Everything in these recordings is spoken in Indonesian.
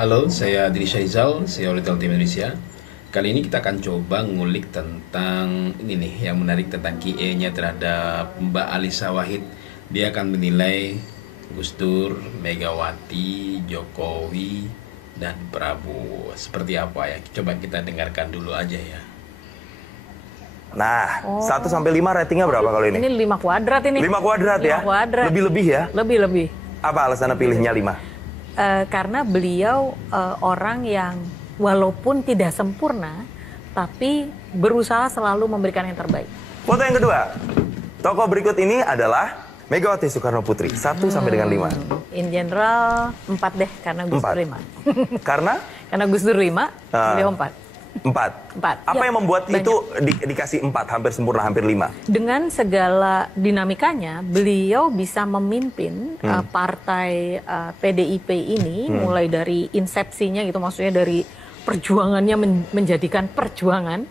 Halo, saya Diri Syaizal, CEO Retail Team Indonesia. Kali ini kita akan coba ngulik tentang ini nih, yang menarik tentang QA-nya terhadap Mbak Alisa Wahid. Dia akan menilai Gus Dur, Megawati, Jokowi, dan Prabowo. Seperti apa ya? Coba kita dengarkan dulu aja ya. Nah, 1 sampai 5 ratingnya berapa kalau ini? Ini 5 kuadrat ini. 5 kuadrat ya? 5 kuadrat. Lebih-lebih ya? Lebih-lebih. Apa alasannya pilihnya 5? Karena beliau orang yang walaupun tidak sempurna, tapi berusaha selalu memberikan yang terbaik. Foto yang kedua. Tokoh berikut ini adalah Megawati Soekarno Putri. 1 sampai dengan 5. In general 4 deh, karena Gus Dur 5. Karena? Karena Gus Dur 5, beliau 4. 4. 4. Apa Ya, yang membuat banyak. itu dikasih 4, hampir sempurna, hampir 5? Dengan segala dinamikanya, beliau bisa memimpin partai PDIP ini mulai dari insepsinya gitu, maksudnya dari perjuangannya menjadikan perjuangan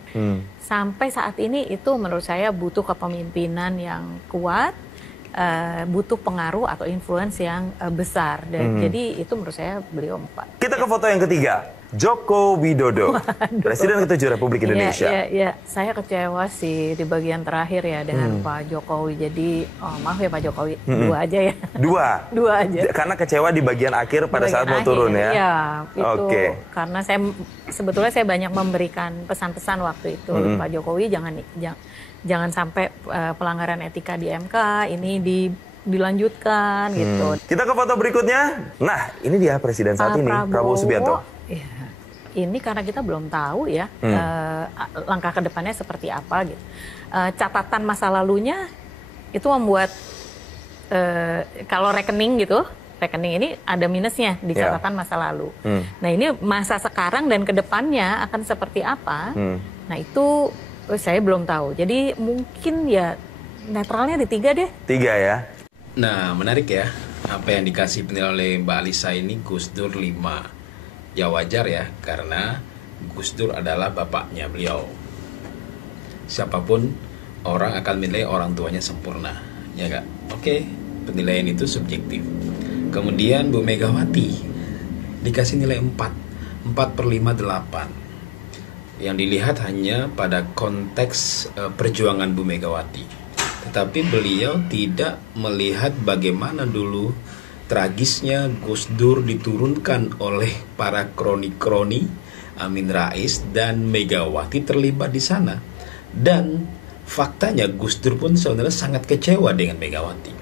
sampai saat ini. Itu menurut saya butuh kepemimpinan yang kuat, butuh pengaruh atau influence yang besar. Dan jadi itu menurut saya beliau 4. Kita ke foto yang ketiga. Joko Widodo, Presiden ke-7 Republik Indonesia. Iya. Saya kecewa sih di bagian terakhir ya dengan Pak Jokowi. Jadi maaf ya Pak Jokowi, 2 aja ya. 2? 2 aja. Karena kecewa di bagian akhir pada saat mau Bagian turun akhir, ya? Iya, itu. Oke. Karena sebetulnya saya banyak memberikan pesan-pesan waktu itu. Pak Jokowi jangan sampai pelanggaran etika di MK ini dilanjutkan gitu. Kita ke foto berikutnya. Nah, ini dia presiden saat ini, Prabowo Subianto. Ya, ini karena kita belum tahu ya langkah ke depannya seperti apa gitu. Catatan masa lalunya itu membuat kalau rekening gitu, rekening ini ada minusnya di catatan masa lalu. Nah, ini masa sekarang dan ke depannya akan seperti apa? Nah, itu saya belum tahu. Jadi mungkin ya netralnya di 3 deh. 3 ya. Nah, menarik ya. Apa yang dikasih penilaian oleh Mbak Alisa ini Gus Dur 5. Ya wajar ya, karena Gus Dur adalah bapaknya beliau. Siapapun orang akan menilai orang tuanya sempurna, ya nggak? Oke, penilaian itu subjektif. Kemudian Bu Megawati dikasih nilai 4, 4/5 8. Yang dilihat hanya pada konteks perjuangan Bu Megawati. Tetapi beliau tidak melihat bagaimana dulu tragisnya Gus Dur diturunkan oleh para kroni-kroni, Amin Rais dan Megawati terlibat di sana. Dan faktanya Gus Dur pun sebenarnya sangat kecewa dengan Megawati.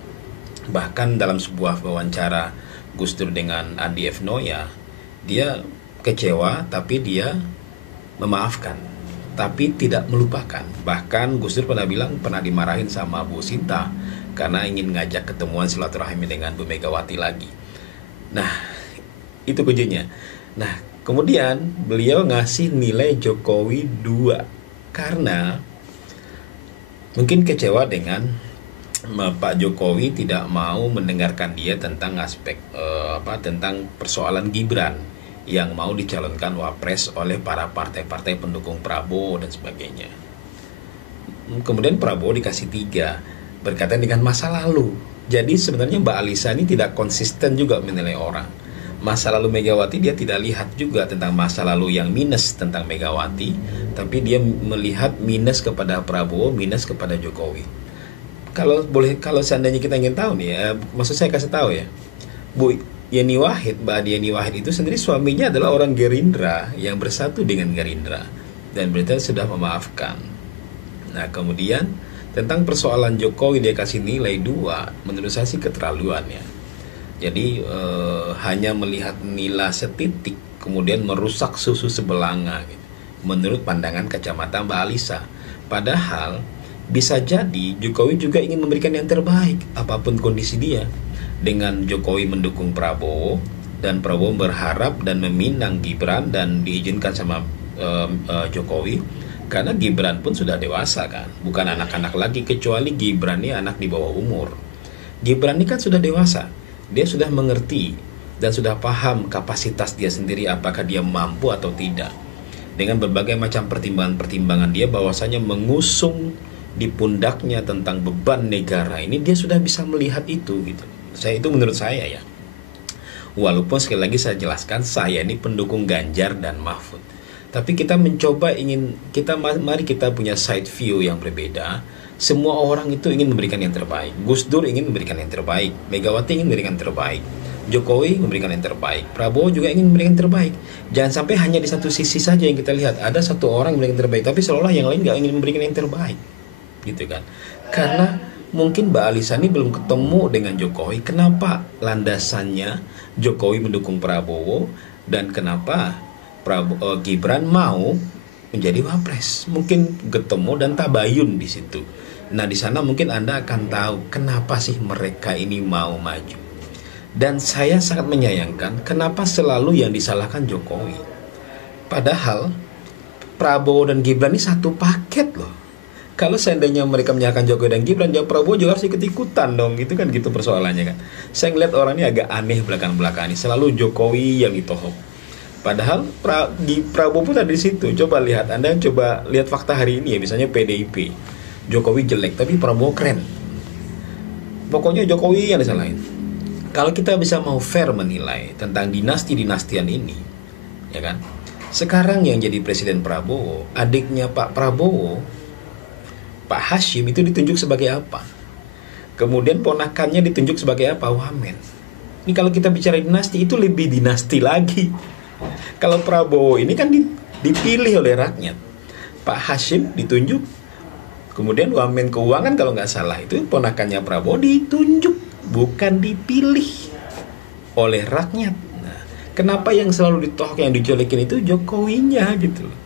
Bahkan dalam sebuah wawancara Gus Dur dengan Andi F. Noya, dia kecewa tapi dia memaafkan, tapi tidak melupakan. Bahkan Gus Dur pernah bilang pernah dimarahin sama Bu Sinta karena ingin ngajak ketemuan silaturahmi dengan Bu Megawati lagi. Nah, itu kuncinya. Nah, kemudian beliau ngasih nilai Jokowi 2 karena mungkin kecewa dengan Pak Jokowi tidak mau mendengarkan dia tentang aspek tentang persoalan Gibran yang mau dicalonkan wapres oleh para partai-partai pendukung Prabowo dan sebagainya. Kemudian Prabowo dikasih 3 berkaitan dengan masa lalu. Jadi sebenarnya Mbak Alisa ini tidak konsisten juga menilai orang. Masa lalu Megawati dia tidak lihat juga tentang masa lalu yang minus tentang Megawati, tapi dia melihat minus kepada Prabowo, minus kepada Jokowi. Kalau seandainya kita ingin tahu nih, maksud saya kasih tahu ya, Bu Yeni Wahid, Mbak Yeni Wahid itu sendiri suaminya adalah orang Gerindra yang bersatu dengan Gerindra dan berarti sudah memaafkan. Nah, kemudian tentang persoalan Jokowi dia kasih nilai 2, menurut saya sih keterlaluan ya. Jadi hanya melihat nilai setitik kemudian merusak susu sebelanga gitu, menurut pandangan kacamata Mbak Alisa. Padahal bisa jadi Jokowi juga ingin memberikan yang terbaik apapun kondisi dia. Dengan Jokowi mendukung Prabowo dan Prabowo berharap dan meminang Gibran dan diizinkan sama Jokowi. Karena Gibran pun sudah dewasa kan, bukan anak-anak lagi, kecuali Gibran ini anak di bawah umur. Gibran ini kan sudah dewasa, dia sudah mengerti dan sudah paham kapasitas dia sendiri, apakah dia mampu atau tidak. Dengan berbagai macam pertimbangan-pertimbangan dia bahwasanya mengusung di pundaknya tentang beban negara ini, dia sudah bisa melihat itu gitu. Itu menurut saya ya. Walaupun sekali lagi saya jelaskan, saya ini pendukung Ganjar dan Mahfud. Tapi kita mencoba mari kita punya side view yang berbeda. Semua orang itu ingin memberikan yang terbaik. Gus Dur ingin memberikan yang terbaik, Megawati ingin memberikan yang terbaik, Jokowi memberikan yang terbaik, Prabowo juga ingin memberikan yang terbaik. Jangan sampai hanya di satu sisi saja yang kita lihat. Ada satu orang yang memberikan yang terbaik, tapi seolah yang lain nggak ingin memberikan yang terbaik, gitu kan? Karena mungkin Mbak Alisa ini belum ketemu dengan Jokowi. Kenapa landasannya Jokowi mendukung Prabowo dan kenapa Gibran mau menjadi wapres? Mungkin ketemu dan tabayun di situ. Nah, di sana mungkin Anda akan tahu kenapa sih mereka ini mau maju. Dan saya sangat menyayangkan kenapa selalu yang disalahkan Jokowi. Padahal Prabowo dan Gibran ini satu paket loh. Kalau seandainya mereka menyalahkan Jokowi dan Gibran, ya Prabowo juga harus ikut-ikutan dong. Gitu kan, gitu persoalannya kan. Saya ngeliat orang ini agak aneh belakang-belakang ini. Selalu Jokowi yang ditohok. Padahal Prabowo pun ada di situ. Coba lihat, Anda coba lihat fakta hari ini ya. Misalnya PDIP, Jokowi jelek tapi Prabowo keren. Pokoknya Jokowi yang disalahin. Kalau kita bisa mau fair menilai tentang dinasti-dinastian ini, ya kan? Sekarang yang jadi presiden Prabowo, adiknya Pak Prabowo, Pak Hashim itu ditunjuk sebagai apa? Kemudian ponakannya ditunjuk sebagai apa? Wamen. Ini kalau kita bicara dinasti, itu lebih dinasti lagi. Kalau Prabowo ini kan dipilih oleh rakyat. Pak Hashim ditunjuk. Kemudian Wamen Keuangan kalau nggak salah itu ponakannya Prabowo ditunjuk, bukan dipilih oleh rakyat. Nah, kenapa yang selalu ditohok, yang dijolekin itu Jokowinya gitu loh.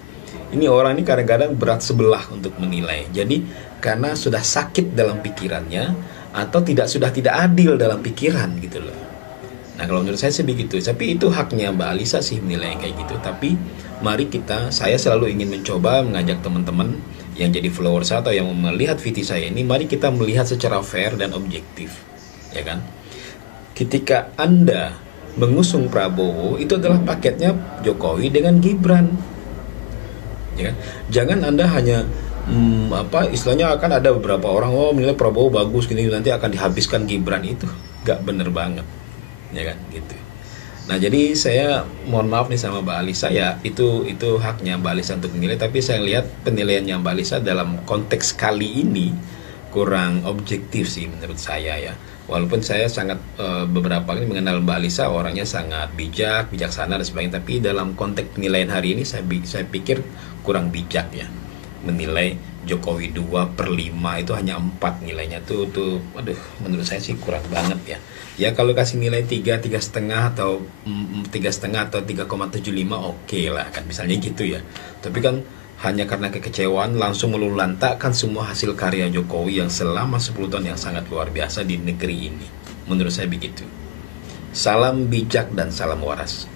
Ini orang ini kadang-kadang berat sebelah untuk menilai. Jadi karena sudah sakit dalam pikirannya atau sudah tidak adil dalam pikiran gitu loh. Nah, kalau menurut saya sih begitu. Tapi itu haknya Mbak Alisa sih menilai kayak gitu. Tapi mari saya selalu ingin mencoba mengajak teman-teman yang jadi follower saya atau yang melihat VT saya ini, mari kita melihat secara fair dan objektif, ya kan? Ketika Anda mengusung Prabowo, itu adalah paketnya Jokowi dengan Gibran, ya kan? Jangan Anda hanya istilahnya akan ada beberapa orang menilai Prabowo bagus gini, nanti akan dihabiskan Gibran. Itu gak bener banget, ya kan, gitu. Nah, jadi saya mohon maaf nih sama Mbak Alisa ya, itu haknya Mbak Alisa untuk menilai, tapi saya lihat penilaiannya Mbak Alisa dalam konteks kali ini kurang objektif sih menurut saya ya. Walaupun saya sangat beberapa kali mengenal Mbak Alisa, orangnya sangat bijaksana dan sebagainya, tapi dalam konteks penilaian hari ini saya pikir kurang bijak ya. Menilai Jokowi 2/5 itu hanya 4 nilainya tuh aduh, menurut saya sih kurang banget ya. Ya kalau kasih nilai 3,5 atau 3,5 atau 3,75 oke lah kan, misalnya gitu ya. Tapi kan hanya karena kekecewaan langsung meluluhlantakkan semua hasil karya Jokowi yang selama 10 tahun yang sangat luar biasa di negeri ini. Menurut saya begitu. Salam bijak dan salam waras.